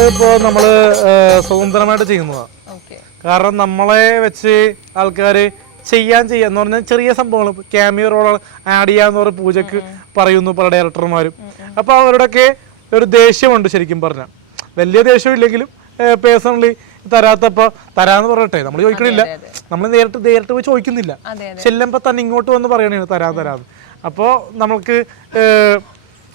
പടങ്ങൾ നമ്മൾ നമ്മൾ സ്വതന്ത്രമായിട്ട് ചെയ്യുന്നതാണ് കാരണം നമ്മളെ വെച്ച് ആൾക്കാർ ചെയ്യാൻ ചെയ്യാന്ന് പറഞ്ഞാൽ ചെറിയ സംഭവങ്ങൾ ക്യാമിയോ റോളുകൾ ആഡ് ചെയ്യാന്ന് പറഞ്ഞ പൂജക്ക് പറയുന്നു പല ഡയറക്ടർമാരും അപ്പോൾ അവരുടെയൊക്കെ ഒരു ദേഷ്യമുണ്ട് ശരിക്കും പറഞ്ഞാൽ വലിയ ദേഷ്യം ഇല്ലെങ്കിലും പേഴ്സണലി തരാത്തപ്പോൾ തരാന്ന് പറയട്ടെ. നമ്മൾ ചോദിക്കണില്ല. നമ്മൾ നേരിട്ട് നേരിട്ട് പോയി ചോദിക്കുന്നില്ല. ചെല്ലുമ്പോൾ തന്നെ ഇങ്ങോട്ട് വന്ന് പറയണേ തരാൻ തരാന്ന് അപ്പോൾ ഏഹ്,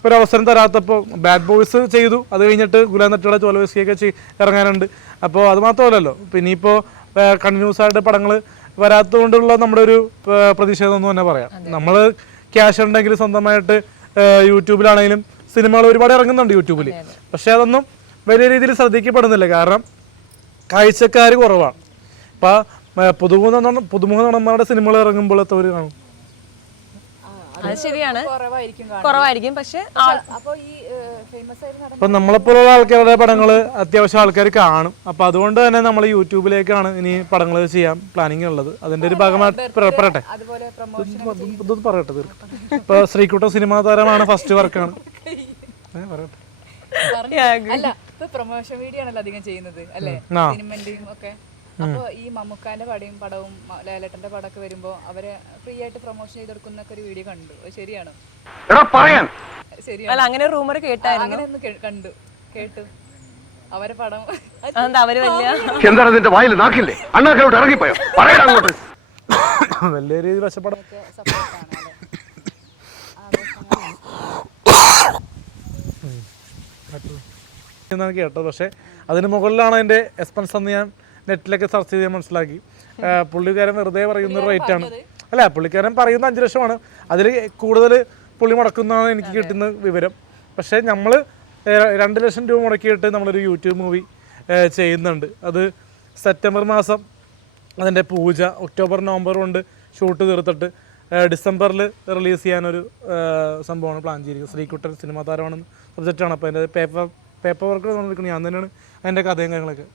ഒരു അവസരം തരാത്തപ്പോൾ ബാഡ് ബോയ്സ് ചെയ്തു. അത് കഴിഞ്ഞിട്ട് ഗുലാം ചോലവസ്കിയൊക്കെ ചെയ് ഇറങ്ങാനുണ്ട്. അപ്പോൾ അത് മാത്രമല്ലല്ലോ. പിന്നെ ഇപ്പോൾ കണ്ടിന്യൂസ് ആയിട്ട് പടങ്ങൾ വരാത്തതുകൊണ്ടുള്ള നമ്മുടെ ഒരു പ്രതിഷേധം എന്ന് തന്നെ പറയാം. നമ്മൾ ക്യാഷ് ഉണ്ടെങ്കിൽ സ്വന്തമായിട്ട് യൂട്യൂബിലാണെങ്കിലും സിനിമകൾ ഒരുപാട് ഇറങ്ങുന്നുണ്ട് യൂട്യൂബിൽ പക്ഷേ അതൊന്നും വലിയ രീതിയിൽ ശ്രദ്ധിക്കപ്പെടുന്നില്ല. കാരണം കാഴ്ചക്കാർ കുറവാണ്. ഇപ്പം പുതുമുഖ പുതുമുഖ നടന്മാരുടെ സിനിമകൾ ഇറങ്ങുമ്പോൾ ഒരു കാണും. അത് ശരിയാണ്. കുറവായിരിക്കും കാണും കുറവായിരിക്കും. പക്ഷെ അപ്പൊ ഇപ്പം നമ്മളെപ്പോലുള്ള ആൾക്കാരുടെ പടങ്ങൾ അത്യാവശ്യം ആൾക്കാർ കാണും. അപ്പൊ അതുകൊണ്ട് തന്നെ നമ്മൾ യൂട്യൂബിലേക്കാണ് ഇനി പടങ്ങൾ ചെയ്യാൻ പ്ലാനിങ് ഉള്ളത്. അതിന്റെ ഒരു ഭാഗമായിട്ട് പറ- പറയട്ടെ. ഇപ്പോൾ ശ്രീകുട്ട സിനിമാ താരമാണ് ഫസ്റ്റ് വർക്കാണ്. പറയട്ടെ. അല്ല ഇപ്പൊ പ്രൊമോഷൻ വീഡിയോ ആണല്ലോ അധികം ചെയ്യുന്നത് അല്ലേ. സിനിമന്റെയും ഒക്കെ. അപ്പൊ ഈ മമ്മൂക്കാന്റെ പടയും പടവും ലേലട്ടന്റെ പടമൊക്കെ വരുമ്പോ അവരെ ഫ്രീ ആയിട്ട് പ്രൊമോഷൻ ചെയ്തെടുക്കുന്ന ഒരു വീഡിയോ കണ്ടു. അത് ശരിയാണോ? ശരിയാണ്? അല്ല അങ്ങനെ റൂമർ കേട്ടായിരുന്നു. അങ്ങനെ ഒന്ന് കണ്ടു. കേട്ടു. അവരെ പടം. അവർ വലിയ വായിൽ നാക്കില്ലേ? ഇറങ്ങിപ്പോയോ? അങ്ങോട്ട്. വലിയ രീതിയിൽ വശപ്പെടാം. എന്നാണ് കേട്ടത്. പക്ഷേ അതിന് മുകളിലാണ് അതിന്റെ എക്സ്പെൻസ് എന്ന് ഞാൻ നെറ്റിലൊക്കെ സെർച്ച് ചെയ്ത് ഞാൻ മനസ്സിലാക്കി. പുള്ളിക്കാരൻ വെറുതെ പറയുന്ന റേറ്റാണ് റേറ്റ് ആണ്. അല്ല പുള്ളിക്കാരൻ പറയുന്ന അഞ്ച് ലക്ഷമാണ്. അതിൽ കൂടുതൽ പുള്ളി മുടക്കുന്നതാണ് എനിക്ക് കിട്ടുന്ന വിവരം. പക്ഷേ നമ്മൾ രണ്ട് ലക്ഷം രൂപ മുടക്കിയിട്ട് നമ്മളൊരു യൂട്യൂബ് മൂവി ചെയ്യുന്നുണ്ട്. അത് സെപ്റ്റംബർ മാസം അതിന്റെ പൂജ ഒക്ടോബർ നവംബർ കൊണ്ട് ഷൂട്ട് തീർത്തിട്ട് ഡിസംബറിൽ റിലീസ് ചെയ്യാനൊരു സംഭവമാണ് പ്ലാൻ ചെയ്തിരിക്കുന്നത്. ശ്രീകുട്ടൻ സിനിമാ താരമാണെന്ന് സബ്ജക്റ്റാണ് അപ്പോൾ അതിന്റെ പേപ്പർ പേപ്പർ വർക്ക് നടന്നിരിക്കുന്നത് ഞാൻ തന്നെയാണ് അതിന്റെ കഥയും കാര്യങ്ങളൊക്കെ.